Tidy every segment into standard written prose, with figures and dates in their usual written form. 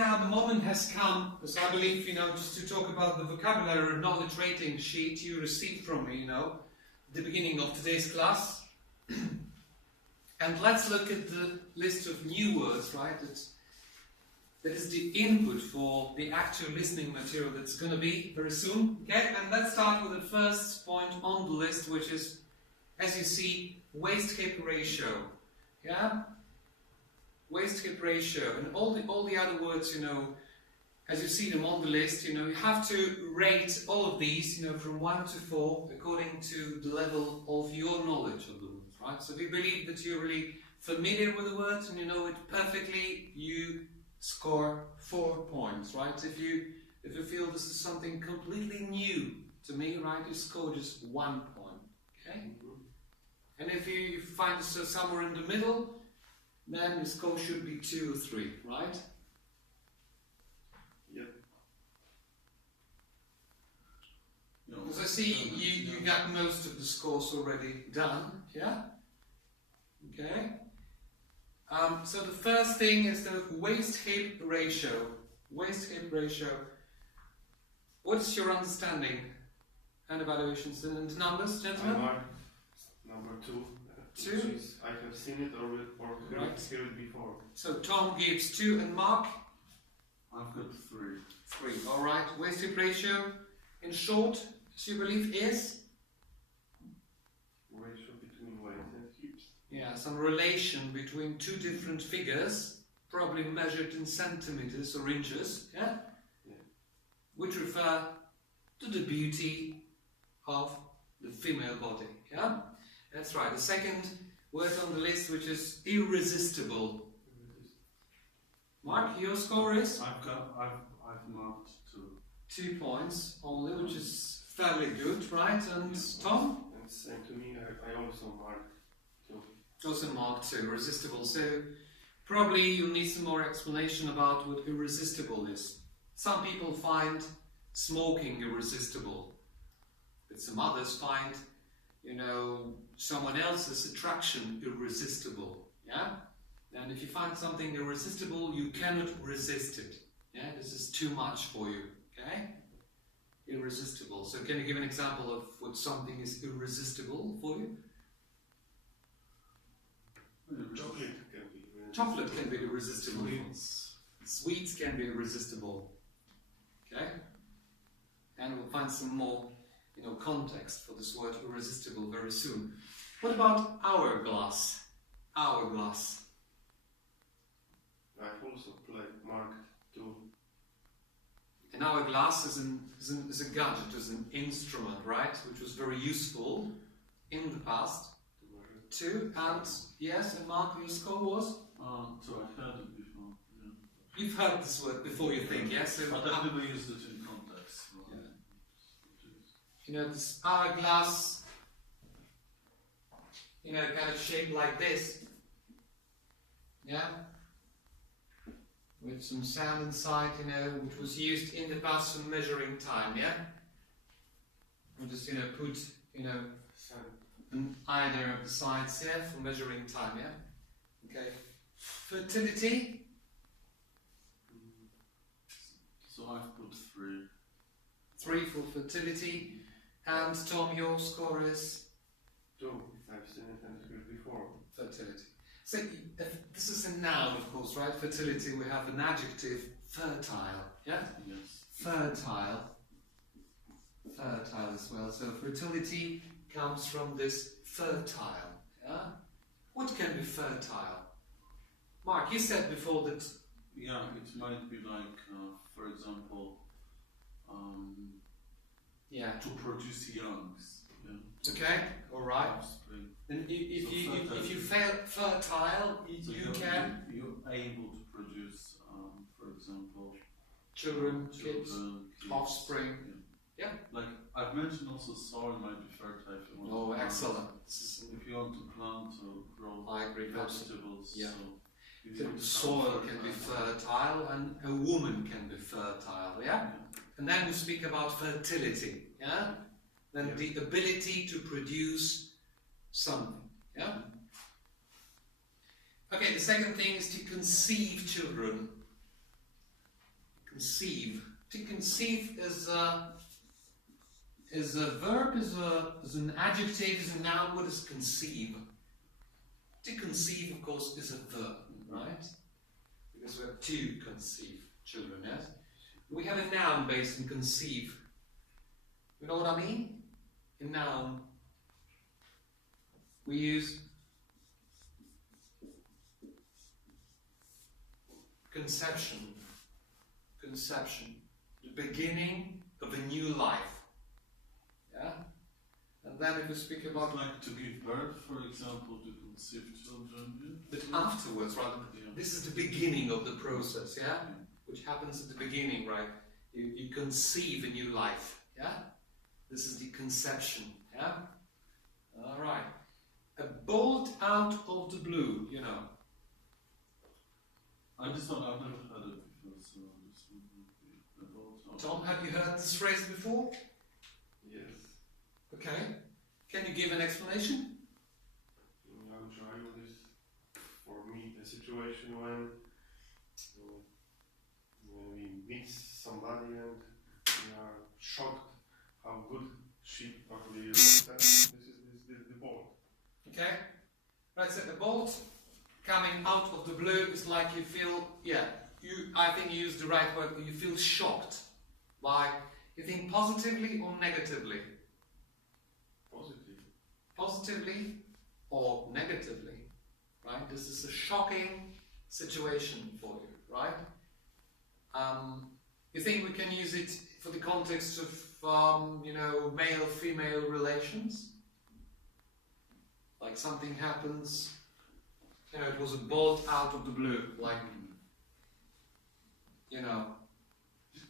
now the moment has come, as I believe, just to talk about the vocabulary knowledge rating sheet you received from me, at the beginning of today's class. And let's look at the list of new words, right? That is the input for the actual listening material that's going to be very soon. Okay, and let's start with the first point on the list, which is, as you see, waist-hip ratio. Yeah? Waist-hip ratio. And all the other words, as you see them on the list, you have to rate all of these, from 1 to 4, according to the level of your knowledge of the words, right? So if you believe that you're really familiar with the words and you know it perfectly, you score 4 points, right? If you feel this is something completely new to me, right, you score just 1 point, okay? And if you find yourself somewhere in the middle, then your score should be 2 or 3, right? Yep. Because I see you got most of the scores already done, yeah? Okay. So the first thing is the waist-hip ratio. Waist-hip ratio. What's your understanding and evaluations and numbers, gentlemen? Number 2. 2? I have seen it or heard it before. So Tom gives 2 and Mark? I've got 3. 3. All right. Waist-hip ratio, in short, as you believe, is? Ratio between waist and hips. Yeah, some relation between two different figures, probably measured in centimeters or inches, yeah? Which refer to the beauty of the female body, yeah? That's right. The second word on the list, which is irresistible. Mark, your score is? I've marked 2. 2 points only, which is fairly good, right? And Tom? And same to me, I also marked 2. Also marked 2, irresistible. So probably you'll need some more explanation about what irresistible is. Some people find smoking irresistible, but some others find, someone else's attraction irresistible. Yeah? And if you find something irresistible, you cannot resist it. Yeah? This is too much for you. Okay? Irresistible. So can you give an example of what something is irresistible for you? Chocolate can be irresistible. Sweets can be irresistible. Okay? And we'll find some more, context for this word irresistible very soon. What about hourglass? Hourglass. I've also marked 2. An hourglass is a gadget, is an instrument, right? Which was very useful in the past. 2, and yes, and Mark, your score was? 2, I've heard it before. Yeah. You've heard this word before, you think, yes? So, but I've never used it in context. Right? Yeah. This hourglass, kind of shaped like this. Yeah? With some sand inside, which was used in the past for measuring time, yeah? We'll just, put, either of the sides here for measuring time, yeah? Okay. Fertility? So I've put 3. 3 for fertility. And Tom, your score is? 2. I've seen it and heard before. Fertility. So this is a noun, of course, right? Fertility, we have an adjective, fertile, yeah? Yes. Fertile. Fertile as well. So fertility comes from this fertile, yeah? What can be fertile? Mark, you said before that... Yeah, it might be like, for example, to produce youngs. Yeah. Okay, all right. Offspring. And if you fail fertile, So you can... You're able to produce, for example... Children, kids, offspring. Yeah. Yeah. Like, I've mentioned also soil might be fertile if you want to plant. Excellent. If you want to plant or grow vegetables. Yeah. So the soil can be fertile and a woman can be fertile, yeah? And then we speak about fertility, yeah? Then the ability to produce something, yeah? Okay, the second thing is to conceive children. conceive. To conceive is a verb, is an adjective, is a noun. What is conceive? To conceive, of course, is a verb, right? Because we have to conceive children, yes? We have a noun based in conceive. You know what I mean? In noun, we use conception. Conception. The beginning of a new life. Yeah? And then if we speak about... Like to give birth, for example, to conceive children. But afterwards, right? Yeah. This is the beginning of the process, yeah? Yeah. Which happens at the beginning, right? You conceive a new life, yeah? This is the conception, yeah? Alright. A bolt out of the blue, you know. I've never heard it before, so this one would be a bolt out. Tom, have you heard this phrase before? Yes. Okay. Can you give an explanation? I'll try with this. For me, the situation when we meet somebody and we are shocked how good she probably looks, and this is the bolt. Okay. Right, so a bolt coming out of the blue is like you feel, I think you used the right word, you feel shocked. Why? You think positively or negatively? Positive. Positively or negatively, right? This is a shocking situation for you, right? You think we can use it for the context of, male-female relations? Like something happens, it was a bolt out of the blue, like, It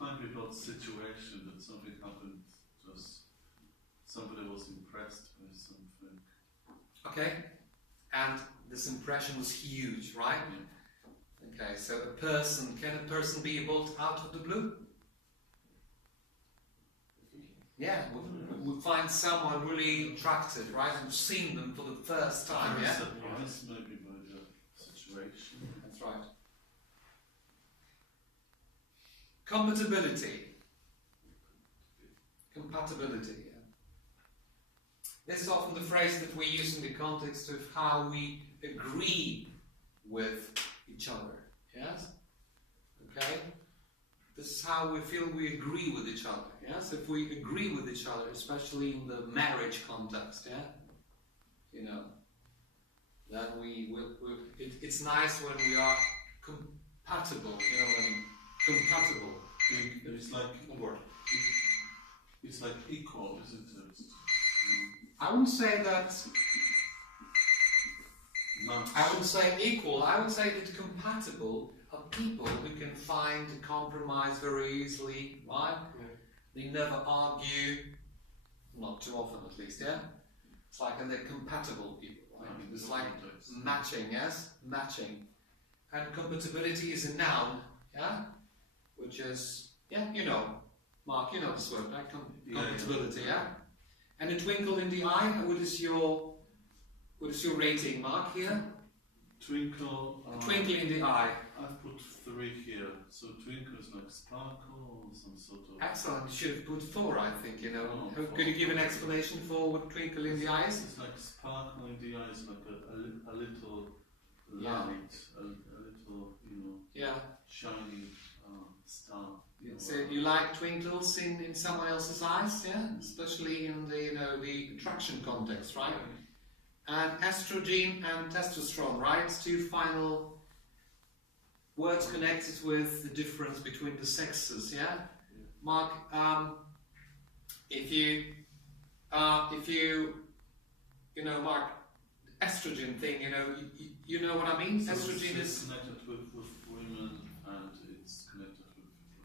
might be about situation that something happened, just somebody was impressed by something. okay? And this impression was huge, right? Okay, so can a person be a bolt out of the blue? Yeah, we find someone really attractive, right? We've seen them for the first time, yeah? Surprised maybe by the situation. That's right. Compatibility. Compatibility, yeah. This is often the phrase that we use in the context of how we agree with each other, yes? Okay? This is how we feel we agree with each other, yes? If we agree with each other, especially in the marriage context, yeah? Then it's nice when we are compatible, you know what I mean? Compatible. It's like One word. It's like equal, isn't it? I wouldn't say that. Much. I wouldn't say equal. I would say that compatible are people who can find a compromise very easily. Right? Yeah. They never argue. Not too often, at least. Yeah. It's like, and they're compatible people. Right? It's like matching. Yes, matching. And compatibility is a noun. Yeah. Which is Mark, you know this word, right? Compatibility. Yeah. And a twinkle in the eye. What is your rating, Mark, here? Twinkle. Twinkle in the eye. I've put 3 here. So twinkle is like sparkle or some sort of. Excellent. You should have put 4, I think. Oh, Could you give an explanation for what twinkle in the eye is? It's like sparkle in the eyes, like a little Yeah. light, a little, Yeah. shiny star. So you like twinkles in someone else's eyes, yeah? Especially in the the attraction context, right? And estrogen and testosterone, right? 2 final words connected with the difference between the sexes, yeah? Mark, if you Mark, estrogen thing, you know what I mean? So Estrogen it's is connected with women, and it's connected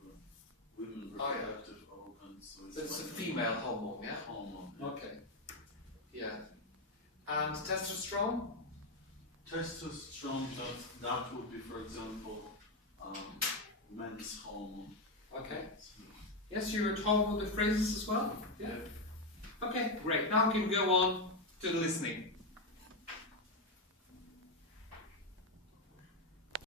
with women reproductive organs. So it's a like female hormone, yeah? hormone. Yeah. Okay. Yeah. And testosterone? Testosterone, that would be, for example, men's hormone. Okay. Yes, you're at home with the phrases as well? Yeah. Okay, great. Now we can go on to the listening.